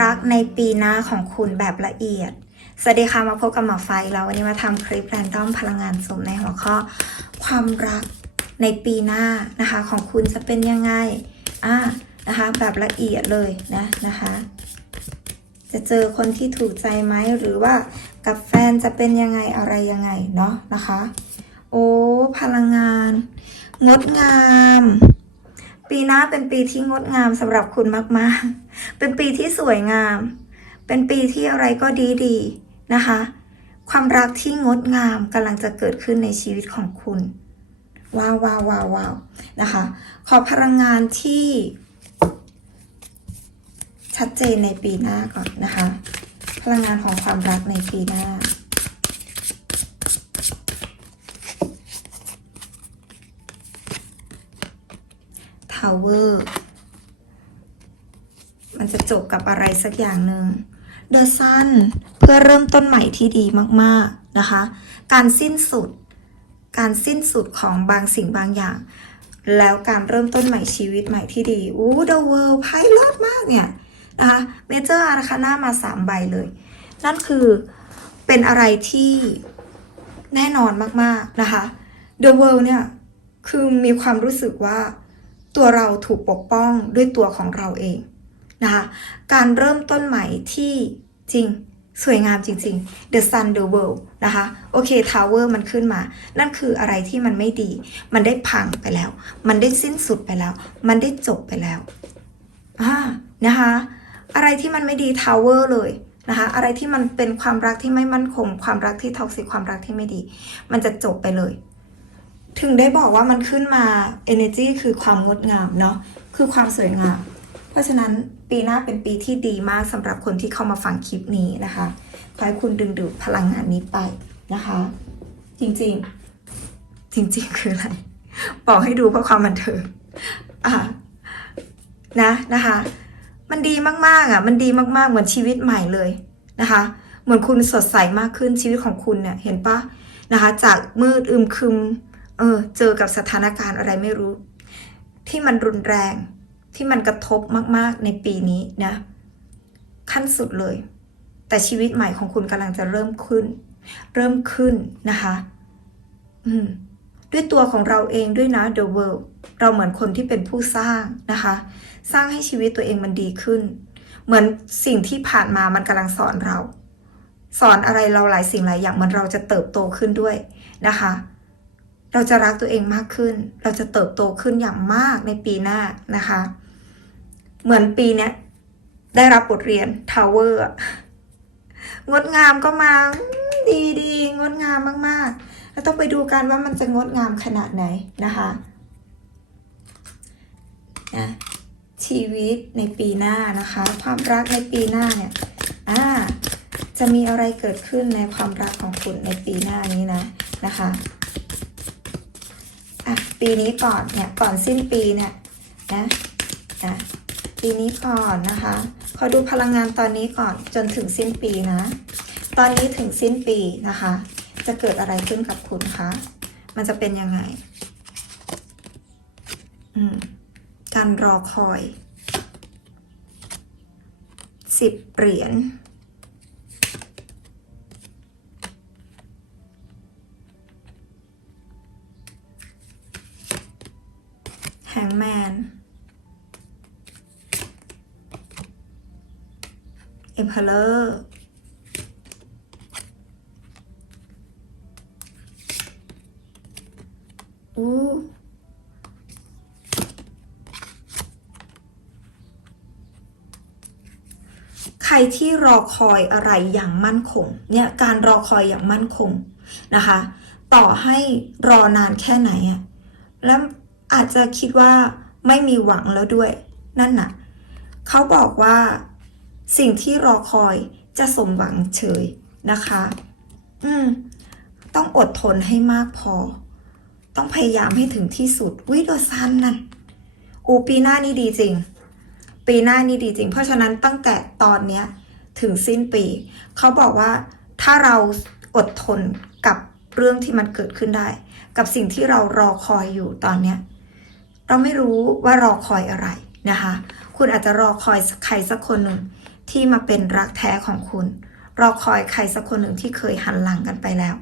รักในปีหน้าของคุณแบบละเอียด สวัสดีค่ะมาพบกับหมอไฟแล้ววันนี้มาทำคลิปแรนดอมพลังงานสมในหัวข้อ ความรักในปีหน้านะคะ ของคุณจะเป็นยังไงอ่านะคะ แบบละเอียดเลยนะนะคะ จะเจอคนที่ถูกใจไหมหรือว่ากับแฟนจะเป็นยังไงอะไรยังไงเนาะนะคะ โอ้พลังงาน งดงาม ปีหน้าเป็นปีที่งดงามสำหรับคุณมากๆ เป็นปีที่สวยงาม เป็นปีที่อะไรก็ดีๆนะคะ ความรักที่งดงามกำลังจะเกิดขึ้นในชีวิตของคุณ ว้าวว้าวว้าววาวนะคะ ขอพลังงานที่ชัดเจนในปีหน้าก่อนนะคะ พลังงานของความรักในปีหน้า ทาว เวอร์มันจะจบกับอะไรสักอย่างหนึ่ง The Sun เพื่อเริ่มต้นใหม่ที่ดีมากๆนะคะ การสิ้นสุด การสิ้นสุดของบางสิ่งบางอย่าง แล้วการเริ่มต้นใหม่ชีวิตใหม่ที่ดีอู้ The World ไพ่รอดมากเนี่ยนะคะเมเจอร์อาร์คาน่ามาสามใบเลย นั่นคือเป็นอะไรที่แน่นอนมากๆนะคะ The World เนี่ย คือมีความรู้สึกว่า ตัวเราถูกปกป้องด้วยตัวของเราเองนะคะการเริ่มต้นใหม่ที่จริงสวยงามจริงๆ The Sun The World นะคะ โอเค Tower มันขึ้นมา นั่นคืออะไรที่มันไม่ดี มันได้พังไปแล้ว มันได้สิ้นสุดไปแล้ว มันได้จบไปแล้วอ่านะคะ อะไรที่มันไม่ดี Tower เลยนะคะ อะไรที่มันเป็นความรักที่ไม่มั่นคง ความรักที่ท็อกซิก ความรักที่ไม่ดี มันจะจบไปเลย ถึงได้บอกว่ามันขึ้นมา energy คือความงดงามเนาะคือความสวยงาม เพราะฉะนั้นปีหน้าเป็นปีที่ดีมากสำหรับคนที่เข้ามาฟังคลิปนี้นะคะขอให้คุณดึงดูดพลังงานนี้ไปนะคะ จริงๆ จริงๆ คืออะไร บอกให้ดูเพื่อความบันเทิงอะนะนะคะ มันดีมากๆอะ มันดีมากๆ เหมือนชีวิตใหม่เลยนะคะ เหมือนคุณสดใสมากขึ้นชีวิตของคุณเนี่ยเห็นปะนะคะ จากมืดอึมครึม ออเจอกับสถานการณ์อะไรไม่รู้ ที่มันรุนแรงที่มันกระทบมากๆในปีนี้นะ ขั้นสุดเลย แต่ชีวิตใหม่ของคุณกำลังจะเริ่มขึ้น เริ่มขึ้นนะคะ อืมด้วยตัวของเราเองด้วยนะ The World เราเหมือนคนที่เป็นผู้สร้างนะคะ สร้างให้ชีวิตตัวเองมันดีขึ้น เหมือนสิ่งที่ผ่านมามันกำลังสอนเรา สอนอะไรเราหลายสิ่งหลายอย่างมันเราจะเติบโตขึ้นด้วยนะคะ เราจะรักตัวเองมากขึ้น เราจะเติบโตขึ้นอย่างมากในปีหน้านะคะ เหมือนปีเนี้ยได้รับบทเรียนทาวเวอร์งดงามก็มาดีดีงดงามมากๆ แล้วต้องไปดูกันว่ามันจะงดงามขนาดไหนนะคะนะชีวิตในปีหน้านะคะ ความรักในปีหน้าเนี่ยอ่าจะมีอะไรเกิดขึ้นในความรักของคุณในปีหน้านี้นะนะคะ อะปีนี้ก่อนเนี่ยก่อนสิ้นปีเนี่ยนะอะปีนี้ก่อนนะคะขอดูพลังงานตอนนี้ก่อนจนถึงสิ้นปีนะ ตอนนี้ถึงสิ้นปีนะคะ จะเกิดอะไรขึ้นกับคุณคะมันจะเป็นยังไงอืมการรอคอยสิบเหรียญ งแมนเอ็มเพลเลอร์อู้ใครที่รอคอยอะไรอย่างมั่นคง เนี่ยการรอคอยอย่างมั่นคงนะคะ ต่อให้รอนานแค่ไหนอะแล้ว อาจจะคิดว่าไม่มีหวังแล้วด้วย นั่นน่ะ เขาบอกว่า สิ่งที่รอคอยจะสมหวังเฉยนะคะ อืม ต้องอดทนให้มากพอ ต้องพยายามให้ถึงที่สุดวิโดซันนั่นอูปีหน้านี่ดีจริง ปีหน้านี่ดีจริง เพราะฉะนั้นตั้งแต่ตอนเนี้ยถึงสิ้นปี เขาบอกว่าถ้าเราอดทนกับเรื่องที่มันเกิดขึ้นได้ กับสิ่งที่เรารอคอยอยู่ตอนเนี้ย เราไม่รู้ว่ารอคอยอะไรนะคะ คุณอาจจะรอคอยใครสักคนหนึ่งที่มาเป็นรักแท้ของคุณ รอคอยใครสักคนหนึ่งที่เคยหันหลังกันไปแล้ว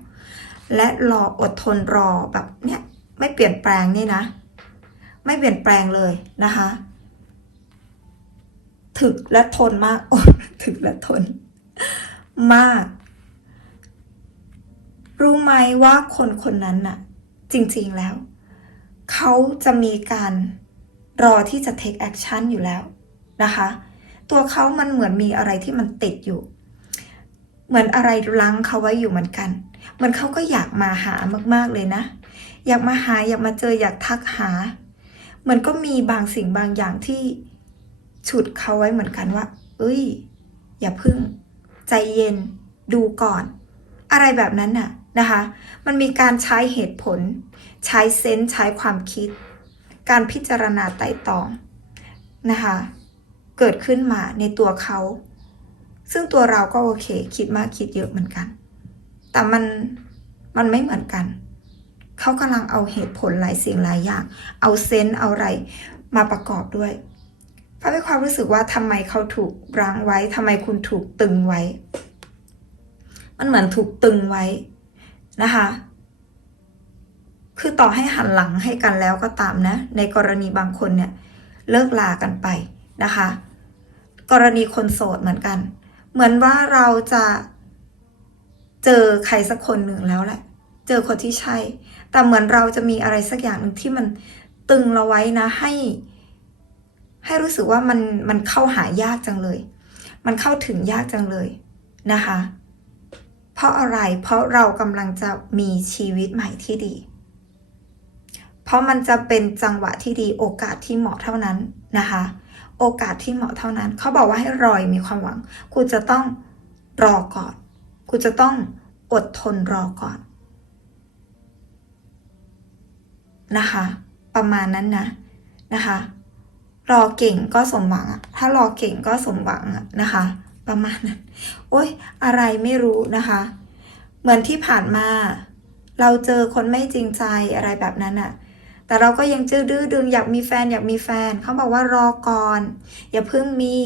และรออดทนรอแบบเนี้ยไม่เปลี่ยนแปลงนี่นะ ไม่เปลี่ยนแปลงเลยนะคะ ถึกและทนมากโอ้ถึกและทน มาก รู้ไหมว่าคนคนนั้นน่ะ จริง ๆแล้ว เขาจะมีการรอที่จะ take action อยู่แล้วนะคะ ตัวเขามันเหมือนมีอะไรที่มันติดอยู่ เหมือนอะไรลังเขาไว้อยู่เหมือนกัน เหมือนเขาก็อยากมาหามากๆเลยนะ อยากมาหาอยากมาเจออยากทักหา เหมือนก็มีบางสิ่งบางอย่างที่ฉุดเขาไว้เหมือนกันว่า เอ้ย อย่าพึ่ง ใจเย็น ดูก่อน อะไรแบบนั้นน่ะ นะคะ มันมีการใช้เหตุผล ใช้เซนส์ใช้ความคิด การพิจารณาไต่ตองนะคะ เกิดขึ้นมาในตัวเขา ซึ่งตัวเราก็โอเค คิดมากคิดเยอะเหมือนกัน แต่มันมันไม่เหมือนกัน เขากำลังเอาเหตุผลหลายสิ่งหลายอย่าง เอาเซนส์เอาอะไรมาประกอบด้วยฟ้ามีความรู้สึกว่าทำไมเขาถูกรั้งไว้ทำไมคุณถูกตึงไว้ มันเหมือนถูกตึงไว้ นะคะ คือต่อให้หันหลังให้กันแล้วก็ตามนะ ในกรณีบางคนเนี่ยเลิกลากันไปนะคะ กรณีคนโสดเหมือนกัน เหมือนว่าเราจะเจอใครสักคนหนึ่งแล้วแหละ เจอคนที่ใช่ แต่เหมือนเราจะมีอะไรสักอย่างหนึ่งที่มันตึงเราไว้นะให้ ให้รู้สึกว่ามันมันเข้าหายากจังเลย มันเข้าถึงยากจังเลยนะคะ เพราะอะไร เพราะเรากำลังจะมีชีวิตใหม่ที่ดี เพราะมันจะเป็นจังหวะที่ดีโอกาสที่เหมาะเท่านั้นนะคะ โอกาสที่เหมาะเท่านั้น เขาบอกว่าให้รอยมีความหวัง คุณจะต้องรอก่อน คุณจะต้องอดทนรอก่อนนะคะ ประมาณนั้นนะนะคะ รอเก่งก็สมหวัง ถ้ารอเก่งก็สมหวังนะคะ ประมาณนั้น โอ๊ยอะไรไม่รู้นะคะ เหมือนที่ผ่านมา เราเจอคนไม่จริงใจอะไรแบบนั้นอะแต่เราก็ยังจื้อดื้อดึงอยากมีแฟนอยากมีแฟน เขาบอกว่ารอก่อน อย่าเพิ่งมี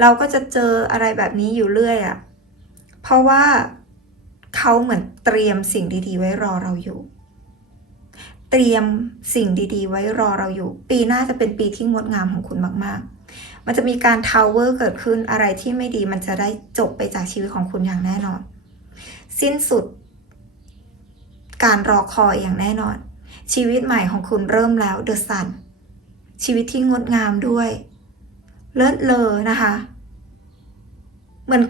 เราก็จะเจออะไรแบบนี้อยู่เรื่อยอะเพราะว่าเขาเหมือนเตรียมสิ่งดีๆ ไว้รอเราอยู่ เตรียมสิ่งดีๆ ไว้รอเราอยู่ ปีหน้าจะเป็นปีที่งดงามของคุณมาก ๆ มันจะมีการทาวเวอร์เกิดขึ้นอะไรที่ไม่ดีมันจะได้จบไปจากชีวิตของคุณอย่างแน่นอน สิ้นสุด การรอคอยอย่างแน่นอน ชีวิตใหม่ของคุณเริ่มแล้วเดอะซันชีวิตที่งดงามด้วย เลิศเลอนะคะเหมือน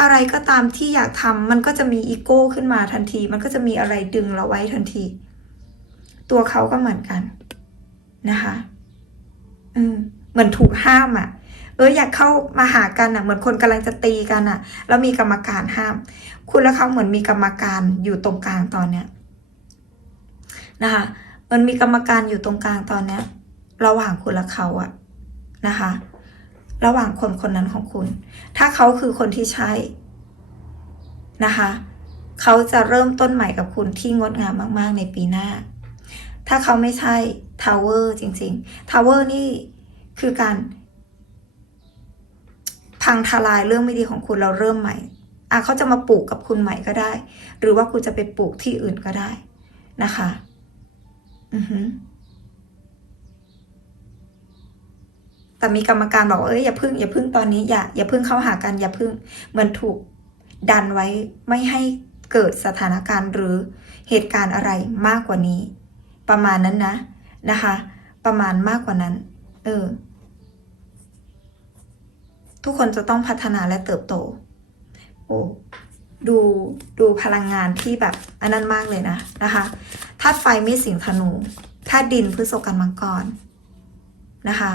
อะไรก็ตามที่อยากทำมันก็จะมีอีโก้ขึ้นมาทันที มันก็จะมีอะไรดึงเราไว้ทันที ตัวเขาก็เหมือนกันนะคะ อืม เหมือนถูกห้ามอะ่ะ เอออยากเข้ามาหากันอะ่ะ เหมือนคนกำลังจะตีกันอะ่ะ แล้วมีกรรมการห้าม คุณและเขาเหมือนมีกรรมการอยู่ตรงกลางตอนเนี้ยนะคะมันมีกรรมการอยู่ตรงกลางตอนเนี้ย ระหว่างคุณและเขาอะนะคะ ระหว่างคนคนนั้นของคุณ ถ้าเขาคือคนที่ใช่นะคะเขาจะเริ่มต้นใหม่กับคุณที่งดงามมาก ๆ ในปีหน้า ถ้าเขาไม่ใช่ทาวเวอร์จริงๆทาวเวอร์นี่ คือการ พังทลายเรื่องไม่ดีของคุณเราเริ่มใหม่อะเขาจะมาปลูกกับคุณใหม่ก็ได้ หรือว่าคุณจะไปปลูกที่อื่นก็ได้นะคะ อือฮึแต่มีกรรมการบอกว่าเอ้ยอย่าพึ่งอย่าพึ่งตอนนี้อย่าอย่าพึ่งเข้าหากันอย่าพึ่งเหมือนถูกดันไว้ไม่ให้เกิดสถานการณ์หรือเหตุการณ์อะไรมากกว่านี้ ประมาณนั้นนะนะคะ ประมาณมากกว่านั้น เออ ทุกคนจะต้องพัฒนาและเติบโต โอ้ดูดูพลังงานที่แบบอันนั้นมากเลยนะนะคะธาตุไฟมีสิงธนูธาตุดินพฤษกันมังกรนะคะ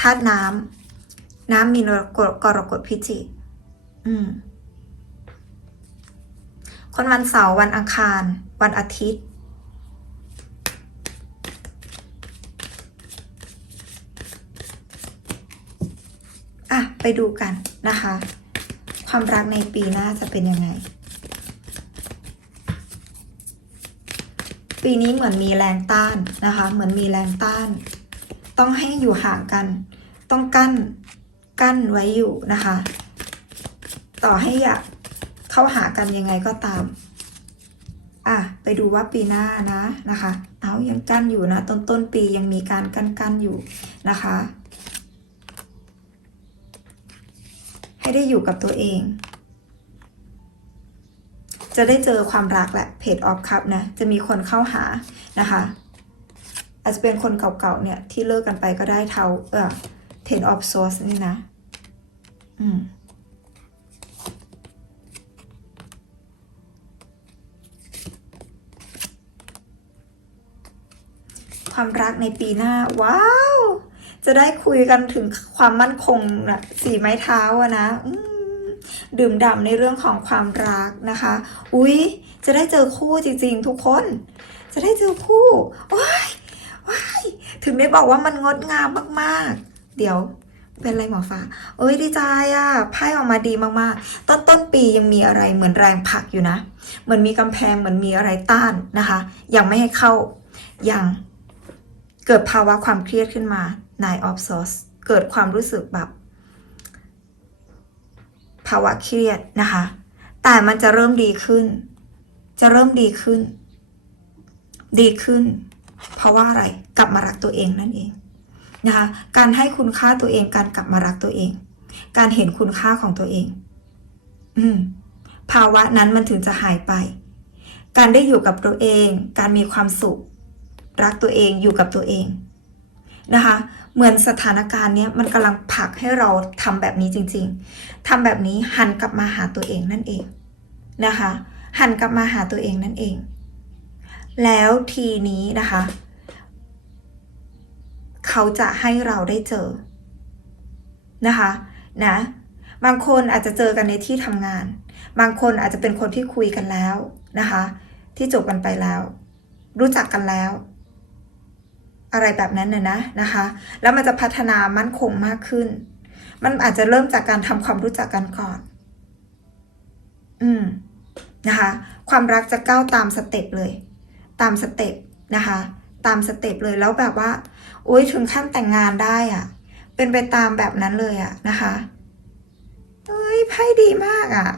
ธาตุน้ำน้ำมีนรกกรกฎพิจิกอืมคนวันเสาร์วันอังคาร วันอาทิตย์ อะ ไปดูกันนะคะ ความรักในปีหน้าจะเป็นยังไง ปีนี้เหมือนมีแรงต้านนะคะ เหมือนมีแรงต้าน ต้องให้อยู่ห่างกัน ต้องกั้นกั้นไว้อยู่นะคะ ต่อให้อยากเข้าหากันยังไงก็ตาม อะ ไปดูว่าปีหน้านะนะคะ เอายังกั้นอยู่นะ ต้นต้นปียังมีการกั้นกั้นอยู่นะคะ ให้ได้อยู่กับตัวเอง จะได้เจอความรักแหละเพจออฟคัพนะ จะมีคนเข้าหานะคะ อาจจะเป็นคนเก่าๆเนี่ย ที่เลิกกันไปก็ได้เท่าเออเทนออฟโซสนี่นะ อืมความรักในปีหน้า ว้าว จะได้คุยกันถึงความมั่นคงนะสีไม้เท้าอะนะดื่มด่ำในเรื่องของความรักนะคะ อุ๊ย จะได้เจอคู่จริงๆ ทุกคน จะได้เจอคู่ว้ายว้ายถึงได้บอกว่ามันงดงามมากๆ เดี๋ยวเป็นไรหมอฟ้า เอ้ยดีใจอะไพ่ออกมาดีมากๆ ต้นต้นปียังมีอะไรเหมือนแรงผลักอยู่นะ เหมือนมีกำแพงเหมือนมีอะไรต้านนะคะ ยังไม่ให้เข้า ยังเกิดภาวะความเครียดขึ้นมา Nine of Swords เกิดความรู้สึกแบบภาวะเครียดนะคะ แต่มันจะเริ่มดีขึ้น จะเริ่มดีขึ้น ดีขึ้น เพราะว่าอะไร กลับมารักตัวเองนั่นเองนะคะ การให้คุณค่าตัวเอง การกลับมารักตัวเอง การเห็นคุณค่าของตัวเอง อืม ภาวะนั้นมันถึงจะหายไป การได้อยู่กับตัวเอง การมีความสุข รักตัวเอง อยู่กับตัวเอง นะคะ เหมือนสถานการณ์เนี้ยมันกำลังผลักให้เราทำแบบนี้จริง ๆทำแบบนี้หันกลับมาหาตัวเองนั่นเองนะคะ หันกลับมาหาตัวเองนั่นเอง แล้วทีนี้นะคะ เขาจะให้เราได้เจอนะคะนะบางคนอาจจะเจอกันในที่ทำงาน บางคนอาจจะเป็นคนที่คุยกันแล้วนะคะ ที่จบกันไปแล้ว รู้จักกันแล้ว อะไรแบบนั้นน่ะนะนะคะ แล้วมันจะพัฒนามั่นคงมากขึ้น มันอาจจะเริ่มจากการทำความรู้จักกันก่อน อืมนะคะ ความรักจะก้าวตามสเต็ปเลย ตามสเต็ปนะคะ ตามสเต็ปเลยแล้วแบบว่าโอ้ยถึงขั้นแต่งงานได้อะเป็นไปตามแบบนั้นเลยอะนะคะเอ้ยไพ่ดีมากอะ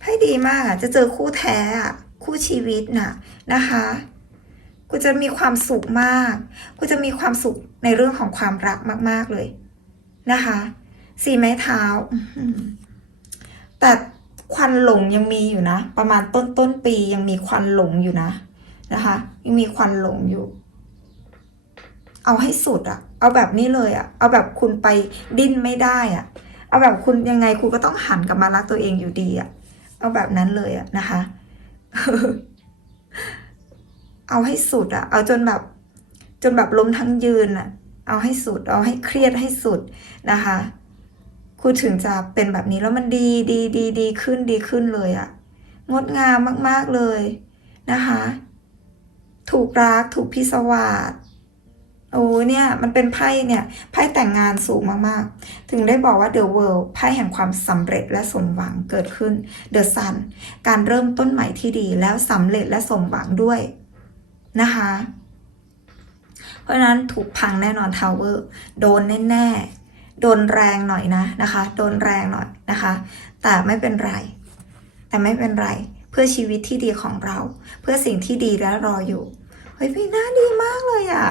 ไพ่ดีมากอะจะเจอคู่แท้อะ คู่ชีวิตน่ะนะคะ กูจะมีความสุขมาก กูจะมีความสุขในเรื่องของความรักมาก ๆเลยนะคะสี่ไม้เท้าแต่ควันหลงยังมีอยู่นะ ประมาณต้นต้นปียังมีควันหลงอยู่นะนะคะ ยังมีควันหลงอยู่ เอาให้สุดอะเอาแบบนี้เลยอะเอาแบบคุณไปดิ้นไม่ได้อะเอาแบบคุณยังไงคุณก็ต้องหันกลับมารักตัวเองอยู่ดีอะเอาแบบนั้นเลยอะนะคะ เอาให้สุดอะเอาจนแบบ จนแบบล้มทั้งยืนอะเอาให้สุด เอาให้เครียดให้สุดนะคะคุณถึงจะเป็นแบบนี้แล้วมันดีดีดีดีขึ้นดีขึ้นเลยอะงดงามมาก ๆเลยนะคะ ถูกรักถูกพิศวาสโอ้เนี่ยมันเป็นไพ่เนี่ยไพ่แต่งงานสูงมากๆ ถึงได้บอกว่า The World ไพ่แห่งความสำเร็จและสมหวังเกิดขึ้น The Sun การเริ่มต้นใหม่ที่ดีแล้วสำเร็จและสมหวังด้วย นะคะ เพราะฉะนั้นถูกพังแน่นอนทาวเวอร์โดนแน่ๆโดนแรงหน่อยนะนะคะ โดนแรงหน่อยนะคะ แต่ไม่เป็นไร แต่ไม่เป็นไร เพื่อชีวิตที่ดีของเรา เพื่อสิ่งที่ดีและรออยู่ เฮ้ยพี่หน้าดีมากเลยอะ่ะ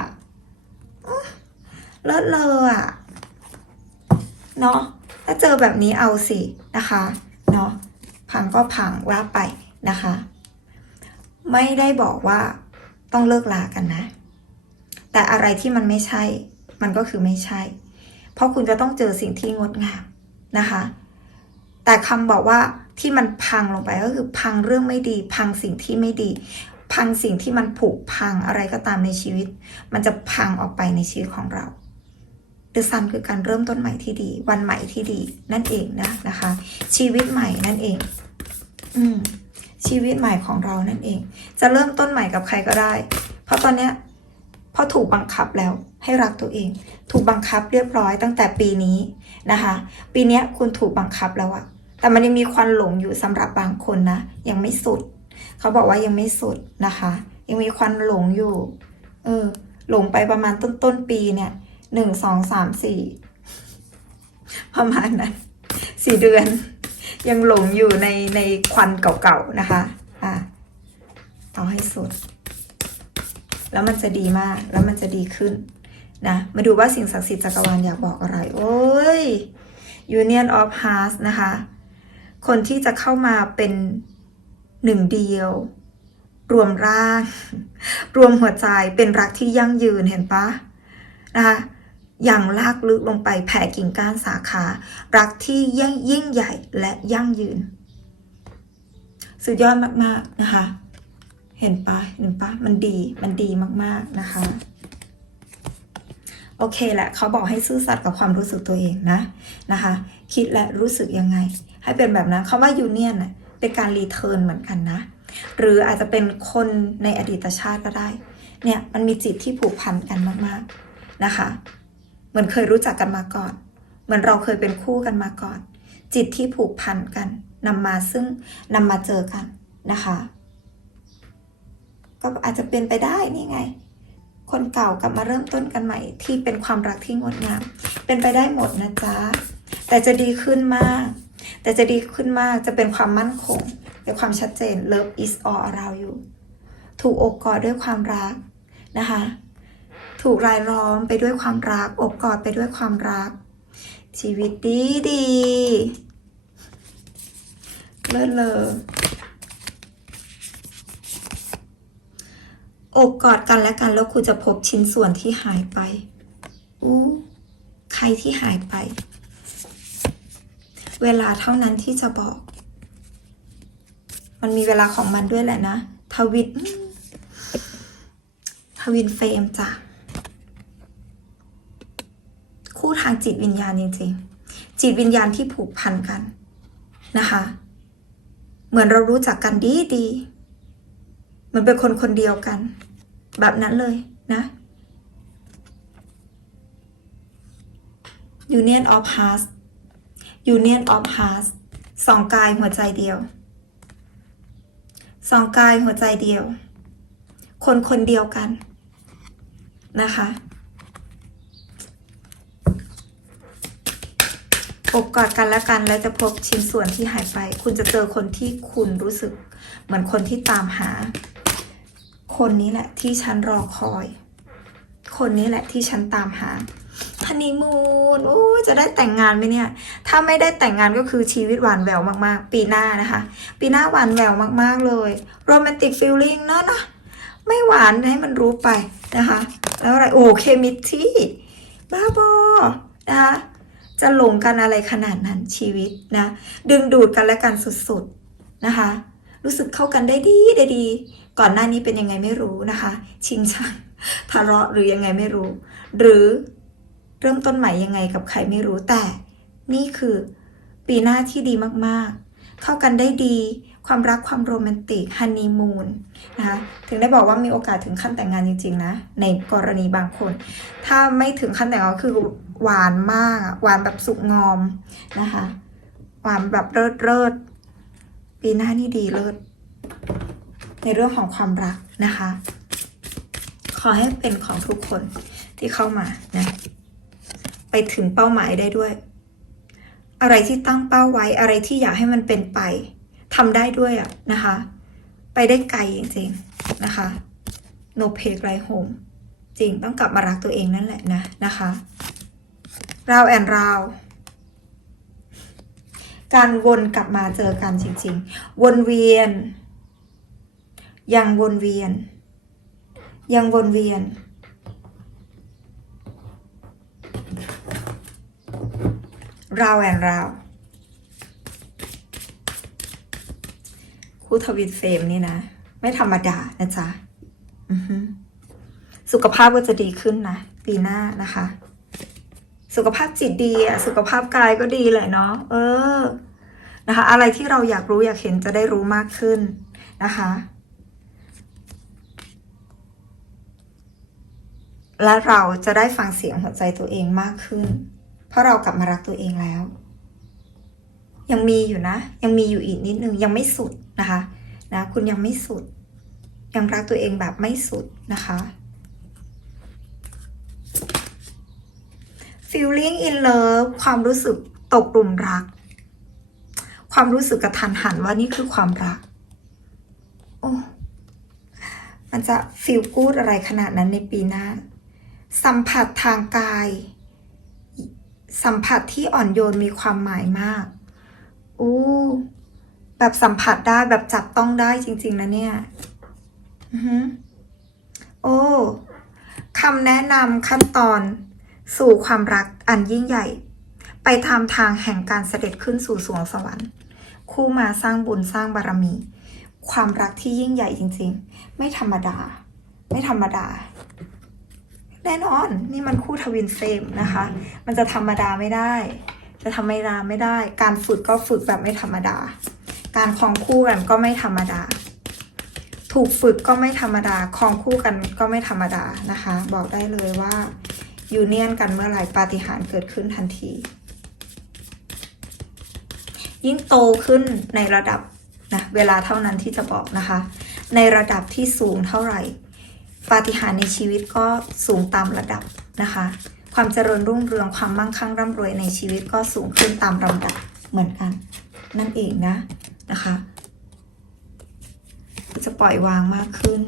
เลิศเลยอะ่ะเนาะถ้าเจอแบบนี้เอาสินะคะเนาะพังก็พังว่าไปนะคะ ไม่ได้บอกว่า ต้องเลิกลากันนะ แต่อะไรที่มันไม่ใช่ มันก็คือไม่ใช่ เพราะคุณจะต้องเจอสิ่งที่งดงามนะคะ แต่คำบอกว่าที่มันพังลงไปก็คือพังเรื่องไม่ดี พังสิ่งที่ไม่ดี พังสิ่งที่มันผุพังอะไรก็ตามในชีวิต มันจะพังออกไปในชีวิตของเราเดอะซันคือการเริ่มต้นใหม่ที่ดี วันใหม่ที่ดี นั่นเองนะนะคะ ชีวิตใหม่นั่นเอง อืม ชีวิตใหม่ของเรานั่นเอง จะเริ่มต้นใหม่กับใครก็ได้ เพราะตอนเนี้ยพราะถูกบังคับแล้วให้รักตัวเอง ถูกบังคับเรียบร้อยตั้งแต่ปีนี้นะคะ ปีนี้คุณถูกบังคับแล้วอะแต่มันยังมีควันหลงอยู่สำหรับบางคนนะ ยังไม่สุด เขาบอกว่ายังไม่สุดนะคะ ยังมีควันหลงอยู่ เออ หลงไปประมาณต้นต้นๆปีเนี่ยหนึ่งสองสามสี่ประมาณนั้นสี่เดือน ยังหลงอยู่ในในควันเก่าๆนะคะ อะเอาให้สุด แล้วมันจะดีมาก แล้วมันจะดีขึ้นนะ มาดูว่าสิ่งศักดิ์สิทธิ์จักรวาลอยากบอกอะไร โอ้ย Union of Hearts นะคะ คนที่จะเข้ามาเป็นหนึ่งเดียว รวมร่าง รวมหัวใจเป็นรักที่ยั่งยืนเห็นปะนะคะ อย่างลากลึกลงไปแผ่กิ่งก้านสาขา รักที่ยิ่งยิ่งใหญ่และยั่งยืน สุดยอดมากๆนะคะ เห็นปะเห็นปะมันดีมันดีมากๆนะคะ โอเคแหละเขาบอกให้ซื่อสัตย์กับความรู้สึกตัวเองนะนะคะ คิดและรู้สึกยังไง ให้เป็นแบบนั้นคำว่ายูเนียนเป็นการรีเทิร์นเหมือนกันนะ หรืออาจจะเป็นคนในอดีตชาติก็ได้ เนี่ยมันมีจิตที่ผูกพันกันมากๆนะคะ เหมือนเคยรู้จักกันมาก่อน เหมือนเราเคยเป็นคู่กันมาก่อน จิตที่ผูกพันกันนำมาซึ่งนำมาเจอกันนะคะ ก็อาจจะเป็นไปได้นี่ไง คนเก่ากลับมาเริ่มต้นกันใหม่ ที่เป็นความรักที่งดงาม เป็นไปได้หมดนะจ๊ะแต่จะดีขึ้นมาก แต่จะดีขึ้นมากจะเป็นความมั่นคงเป็นความชัดเจน love is all around you ถูกโอบกอดด้วยความรักนะคะ ถูกรายล้อมไปด้วยความรัก อบกอดไปด้วยความรัก ชีวิตดีดีเลิศเลออบกอดกันและกันแล้วคุณจะพบชิ้นส่วนที่หายไปอู้ใครที่หายไป เวลาเท่านั้นที่จะบอก มันมีเวลาของมันด้วยแหละนะ ทวิต ทวินเฟรมจ้ะ คู่ทางจิตวิญญาณจริงๆ จิตวิญญาณที่ผูกพันกันนะคะ เหมือนเรารู้จักกันดีดีๆเหมือนเป็นคนคนเดียวกัน แบบนั้นเลยนะ Union of Hearts Union of Hearts สองกายหัวใจเดียว สองกายหัวใจเดียว คนคนเดียวกันนะคะ อบกอดกันและกันแล้วจะพบชิ้นส่วนที่หายไป คุณจะเจอคนที่คุณรู้สึก เหมือนคนที่ตามหา คนนี้แหละที่ฉันรอคอย คนนี้แหละที่ฉันตามหาฮันนีมูนอู้จะได้แต่งงานไหมเนี่ย ถ้าไม่ได้แต่งงานก็คือชีวิตหวานแหววมากๆ ปีหน้านะคะ ปีหน้าหวานแหววมากๆเลยโรแมนติกฟิลลิ่งเนอะนะไม่หวานให้มันรู้ไปนะคะ แล้วอะไร โอ้เคมิที่บ้าบอนะคะ จะหลงกันอะไรขนาดนั้นชีวิตนะ ดึงดูดกันและกันสุดๆนะคะ รู้สึกเข้ากันได้ดีได้ดี ก่อนหน้านี้เป็นยังไงไม่รู้นะคะ ชิงชังทะเลาะหรือยังไงไม่รู้ หรือเริ่มต้นใหม่ยังไงกับใครไม่รู้แต่ นี่คือปีหน้าที่ดีมากๆ เข้ากันได้ดีความรักความโรแมนติกฮันนีมูนนะคะถึงได้บอกว่ามีโอกาสถึงขั้นแต่งงานจริง ๆ นะ ในกรณีบางคน ถ้าไม่ถึงขั้นแต่งงานก็คือ หวานมากอะหวานแบบสุกงอมนะคะ หวานแบบเลิศเลิศปีหน้านี่ดีเลิศในเรื่องของความรักนะคะ ขอให้เป็นของทุกคนที่เข้ามานะไปถึงเป้าหมายได้ด้วย อะไรที่ตั้งเป้าไว้อะไรที่อยากให้มันเป็นไปทำได้ด้วยอะนะคะ ไปได้ไกลจริงๆนะคะ no pay right home จริงต้องกลับมารักตัวเองนั่นแหละนะนะคะ ราวแอนราวการวนกลับมาเจอกันจริง ๆ วนเวียน ยังวนเวียน ยังวนเวียน ราวแอนราว คู่ทวินเฟมนี่นะ ไม่ธรรมดานะจ๊ะ สุขภาพก็จะดีขึ้นนะ ปีหน้านะคะ สุขภาพจิตดีอะสุขภาพกายก็ดีเลยเนาะเออนะคะ อะไรที่เราอยากรู้อยากเห็นจะได้รู้มากขึ้นนะคะ และเราจะได้ฟังเสียงหัวใจตัวเองมากขึ้น เพราะเรากลับมารักตัวเองแล้ว ยังมีอยู่นะ ยังมีอยู่อีกนิดนึงยังไม่สุดนะคะนะคุณยังไม่สุด ยังรักตัวเองแบบไม่สุดนะคะ feeling in love ความรู้สึกตกหลุมรัก ความรู้สึกกระทันหันว่านี่คือความรัก โอ้มันจะฟีลกูดอะไรขนาดนั้นในปีหน้า สัมผัสทางกาย สัมผัสที่อ่อนโยนมีความหมายมากอู้แบบสัมผัสได้แบบจับต้องได้จริง ๆ นะเนี่ยอือโอ้คำแนะนำขั้นตอน สู่ความรักอันยิ่งใหญ่ ไปทำทางแห่งการเสด็จขึ้นสู่สวงสวรรค์ คู่มาสร้างบุญสร้างบารมี ความรักที่ยิ่งใหญ่จริง ๆ ไม่ธรรมดา ไม่ธรรมดา แน่นอนนี่มันคู่ทวินเฟมนะคะ มันจะธรรมดาไม่ได้ จะธรรมดาไม่ได้ การฝึกก็ฝึกแบบไม่ธรรมดา การคลองคู่กันก็ไม่ธรรมดาถูกฝึกก็ไม่ธรรมดาคลองคู่กันก็ไม่ธรรมดานะคะ บอกได้เลยว่า ยูเนียนกันเมื่อไหร่ปาฏิหาริย์เกิดขึ้นทันที ยิ่งโตขึ้นในระดับนะเวลาเท่านั้นที่จะบอกนะคะ ในระดับที่สูงเท่าไหร่ ปาฏิหาริย์ในชีวิตก็สูงตามระดับนะคะ ความเจริญรุ่งเรืองความมั่งคั่งร่ำรวยในชีวิตก็สูงขึ้นตามลำดับเหมือนกัน นั่นเองนะนะคะ จะปล่อยวางมากขึ้น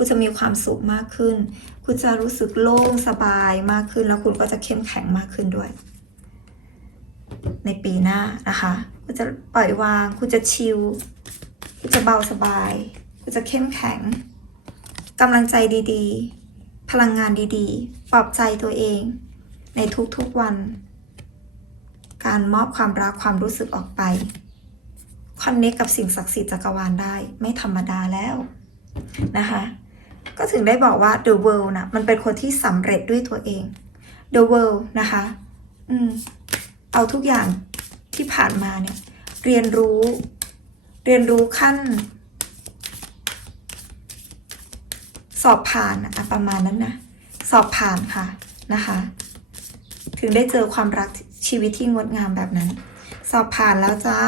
กูจะมีความสุขมากขึ้นกูจะรู้สึกโล่งสบายมากขึ้น แล้วคุณก็จะเข้มแข็งมากขึ้นด้วย ในปีหน้านะคะกูจะปล่อยวางกูจะชิลกูจะเบาสบายกูจะเข้มแข็งกำลังใจดีๆ พลังงานดีๆ ปลอบใจตัวเอง ในทุกๆวัน การมอบความรักความรู้สึกออกไปคอนเนคกับสิ่งศักดิ์สิทธิ์จักรวาลได้ ไม่ธรรมดาแล้วนะคะ ก็ถึงได้บอกว่า the world นะมันเป็นคนที่สำเร็จด้วยตัวเอง the world นะคะ อืม เอาทุกอย่างที่ผ่านมาเนี่ย เรียนรู้ เรียนรู้ขั้น สอบผ่านอะประมาณนั้นนะ สอบผ่านค่ะนะคะ ถึงได้เจอความรักชีวิตที่งดงามแบบนั้น สอบผ่านแล้วจ้า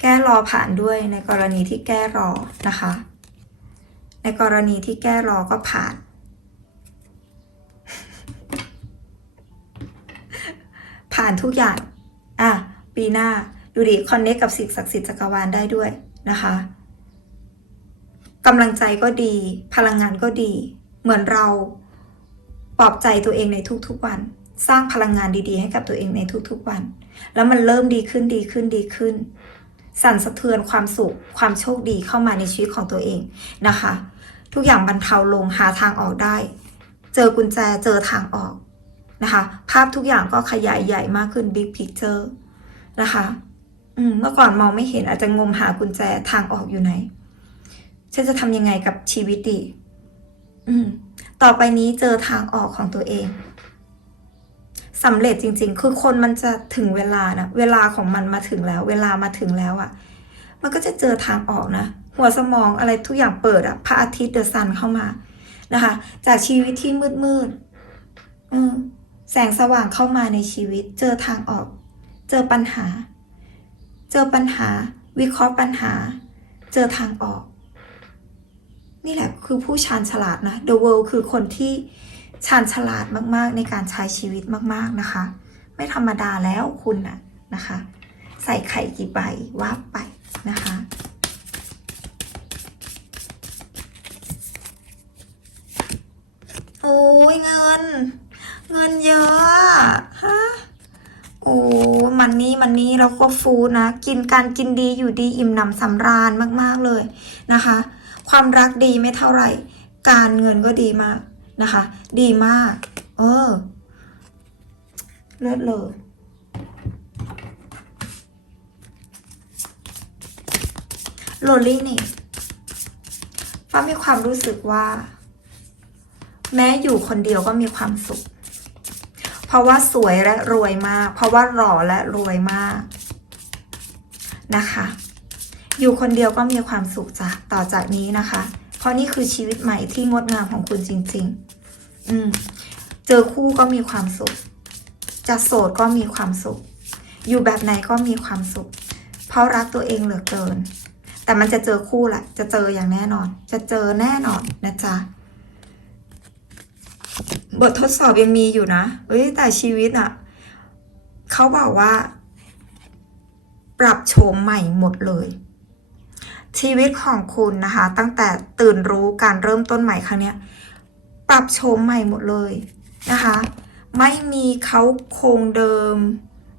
แก้รอผ่านด้วยในกรณีที่แก้รอนะคะ ในกรณีที่แก้รอก็ผ่าน ผ่านทุกอย่าง อะ ปีหน้า ดูดิคอนเนคกับสิ่งศักดิ์สิทธิ์จักรวาลได้ด้วยนะคะกำลังใจก็ดี พลังงานก็ดี เหมือนเราปลอบใจตัวเองในทุกๆวัน สร้างพลังงานดีๆ ให้กับตัวเองในทุกๆวัน แล้วมันเริ่มดีขึ้นดีขึ้นดีขึ้น สั่นสะเทือนความสุข ความโชคดีเข้ามาในชีวิตของตัวเองนะคะ ทุกอย่างบรรเทาลงหาทางออกได้ เจอกุญแจเจอทางออกนะคะ ภาพทุกอย่างก็ขยายใหญ่มากขึ้น big picture นะคะเมื่อก่อนมองไม่เห็นอาจจะงมหากุญแจทางออกอยู่ไหน ฉันจะทำยังไงกับชีวิตดี ต่อไปนี้เจอทางออกของตัวเอง สำเร็จจริง ๆ คือคนมันจะถึงเวลานะเวลาของมันมาถึงแล้ว เวลามาถึงแล้วอะ่ะ มันก็จะเจอทางออกนะ หัวสมองอะไรทุกอย่างเปิดอะพระอาทิตย์เดอะซันเข้ามานะคะ จากชีวิตที่มืดมืดอืมแสงสว่างเข้ามาในชีวิต เจอทางออก เจอปัญหา เจอปัญหา วิเคราะห์ปัญหา เจอทางออก นี่แหละคือผู้ชาญฉลาดนะ The World คือคนที่ ชาญฉลาดมากๆ ในการใช้ชีวิตมากๆนะคะ ไม่ธรรมดาแล้วคุณนะนะคะ ใส่ไข่กี่ใบว่าไปนะคะโอ้ยเงิน เงินเยอะอะฮะโอ้มันนี่มันนี่แล้วก็ฟูดนะ กินการกินดีอยู่ดีอิ่มหนำสำราญมากๆเลยนะคะ ความรักดีไม่เท่าไหร่ การเงินก็ดีมาก นะคะ ดีมาก เออ เลิศเลย โรลลี่นี่ฟ้ามีความรู้สึกว่า แม้อยู่คนเดียวก็มีความสุข เพราะว่าสวยและรวยมาก เพราะว่าหล่อและรวยมากนะคะ อยู่คนเดียวก็มีความสุขจากต่อจากนี้นะคะ เพราะนี่คือชีวิตใหม่ที่งดงามของคุณจริง ๆ อืม เจอคู่ก็มีความสุข จะโสดก็มีความสุข อยู่แบบไหนก็มีความสุข เพราะรักตัวเองเหลือเกิน แต่มันจะเจอคู่แหละ จะเจออย่างแน่นอน จะเจอแน่นอนนะจ๊ะบททดสอบยังมีอยู่นะ เอ้ยแต่ชีวิตอะเขาบอกว่า ปรับโฉมใหม่หมดเลย ชีวิตของคุณนะคะ ตั้งแต่ตื่นรู้การเริ่มต้นใหม่ครั้งนี้ปรับโฉมใหม่หมดเลยนะคะ ไม่มีเขาโครงเดิม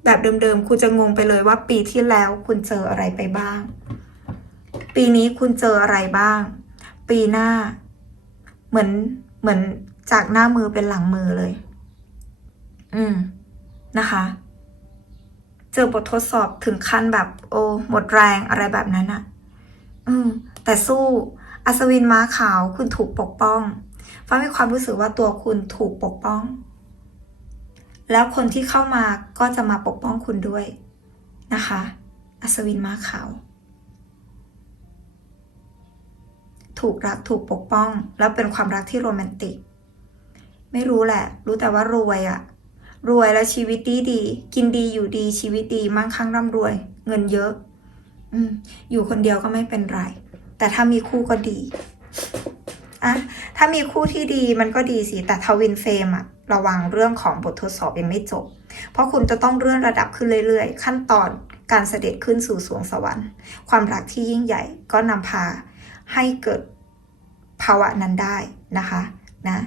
แบบเดิมๆคุณจะงงไปเลยว่าปีที่แล้วคุณเจออะไรไปบ้าง ปีนี้คุณเจออะไรบ้าง ปีหน้า เหมือนเหมือนจากหน้ามือเป็นหลังมือเลย อืมนะคะ เจอบททดสอบถึงขั้นแบบ โอ้หมดแรงอะไรแบบนั้นอะ อืม แต่สู้ อัศวินม้าขาวคุณถูกปกป้อง ฟ้ามีความรู้สึกว่าตัวคุณถูกปกป้อง แล้วคนที่เข้ามาก็จะมาปกป้องคุณด้วยนะคะ อัศวินม้าขาว ถูกรักถูกปกป้อง แล้วเป็นความรักที่โรแมนติก ไม่รู้แหละ รู้แต่ว่ารวยอะรวยแล้วชีวิตดีดี กินดีอยู่ดีชีวิตดีมั่งคั่งร่ำรวย เงินเยอะ อืม อยู่คนเดียวก็ไม่เป็นไร แต่ถ้ามีคู่ก็ดีอะถ้ามีคู่ที่ดีมันก็ดีสิ แต่ทวินเฟมอะระวังเรื่องของบททดสอบยังไม่จบ เพราะคุณจะต้องเลื่อนระดับขึ้นเรื่อยๆ ขั้นตอนการเสด็จขึ้นสู่สวงสวรรค์ ความรักที่ยิ่งใหญ่ก็นำพาให้เกิดภาวะนั้นได้นะคะนะ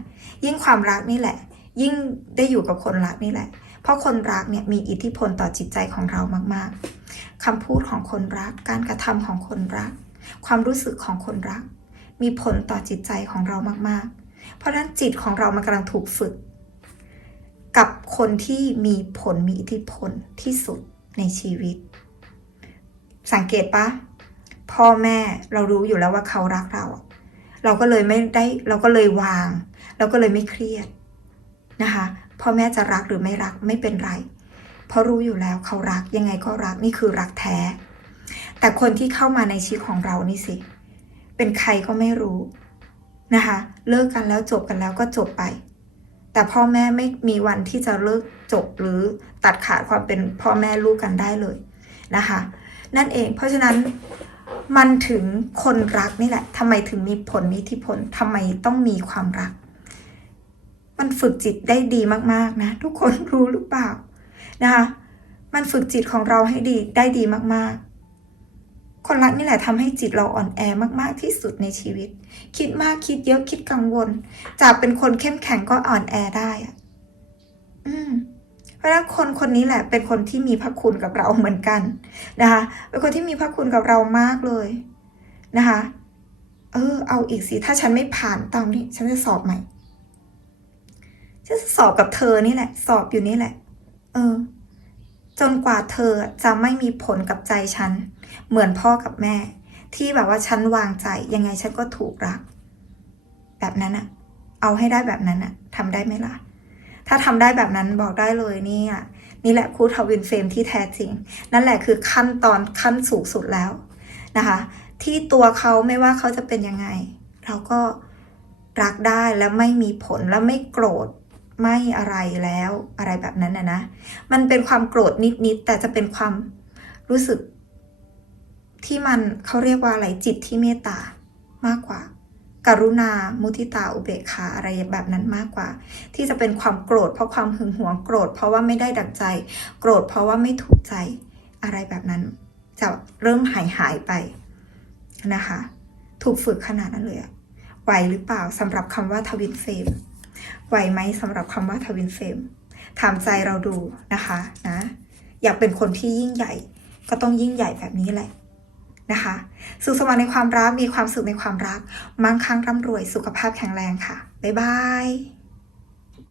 ยิ่งความรักนี่แหละ ยิ่งได้อยู่กับคนรักนี่แหละ เพราะคนรักเนี่ยมีอิทธิพลต่อจิตใจของเรามากๆ คำพูดของคนรัก การกระทำของคนรัก ความรู้สึกของคนรัก มีผลต่อจิตใจของเรามาก ๆ เพราะฉะนั้นจิตของเรามันกำลังถูกฝึก กับคนที่มีผลมีอิทธิพลที่สุดในชีวิต สังเกตปะพ่อแม่เรารู้อยู่แล้วว่าเขารักเรา เราก็เลยไม่ได้เราก็เลยวาง เราก็เลยไม่เครียดนะคะพ่อแม่จะรักหรือไม่รักไม่เป็นไร เพราะรู้อยู่แล้วเขารักยังไงก็รักนี่คือรักแท้ แต่คนที่เข้ามาในชีวิตของเรานี่สิ เป็นใครก็ไม่รู้นะคะ เลิกกันแล้วจบกันแล้วก็จบไป แต่พ่อแม่ไม่มีวันที่จะเลิกจบหรือตัดขาดความเป็นพ่อแม่ลูกกันได้เลยนะคะ นั่นเองเพราะฉะนั้นมันถึงคนรักนี่แหละทำไมถึงมีผลมีอิทธิพลทำไมต้องมีความรัก มันฝึกจิตได้ดีมาก ๆ นะ ทุกคนรู้หรือเปล่า นะคะ มันฝึกจิตของเราให้ดีได้ดีมากๆ คนรักนี่แหละทำให้จิตเราอ่อนแอมากๆที่สุดในชีวิต คิดมากคิดเยอะคิดกังวล จากเป็นคนเข้มแข็งก็อ่อนแอได้อะอืมเพราะนั้นคนคนนี้แหละ เป็นคนที่มีพระคุณกับเราเหมือนกันนะคะเป็นคนที่มีพระคุณกับเรามากเลยนะคะ เออ เอาอีกสิ ถ้าฉันไม่ผ่านตามนี้ ฉันจะสอบใหม่ฉันจะสอบกับเธอนี่แหละ สอบอยู่นี่แหละ เออ จนกว่าเธอจะไม่มีผลกับใจฉัน เหมือนพ่อกับแม่ ที่แบบว่าฉันวางใจยังไงฉันก็ถูกรัก แบบนั้นอะเอาให้ได้แบบนั้นอะทำได้ไหมล่ะ ถ้าทำได้แบบนั้นบอกได้เลยนี่อะนี่แหละครูทวินเฟรมที่แท้จริง นั่นแหละคือขั้นตอนขั้นสูงสุดแล้วนะคะ ที่ตัวเขาไม่ว่าเขาจะเป็นยังไง เราก็รักได้แล้วไม่มีผลแล้วไม่โกรธ ไม่อะไรแล้วอะไรแบบนั้นนะนะ มันเป็นความโกรธนิดๆแต่จะเป็นความรู้สึก ที่มันเขาเรียกว่าอะไรจิตที่เมตตามากกว่าการุณา มุทิตา อุเบกขาอะไรแบบนั้นมากกว่า ที่จะเป็นความโกรธเพราะความหึงหวงโกรธ เพราะว่าไม่ได้ดังใจ โกรธเพราะว่าไม่ถูกใจอะไรแบบนั้น จะเริ่มหายหายไปนะคะ ถูกฝึกขนาดนั้นเลยไหวหรือเปล่าสำหรับคำว่าทวินเฟม ไหวไหมสำหรับคำว่าทวินเฟมถามใจเราดูนะคะนะอยากเป็นคนที่ยิ่งใหญ่ ก็ต้องยิ่งใหญ่แบบนี้แหละนะคะสุขสวัสดิ์ในความรักมีความสุขในความรักมั่งคั่งร่ำรวยสุขภาพแข็งแรงค่ะ บ๊ายบาย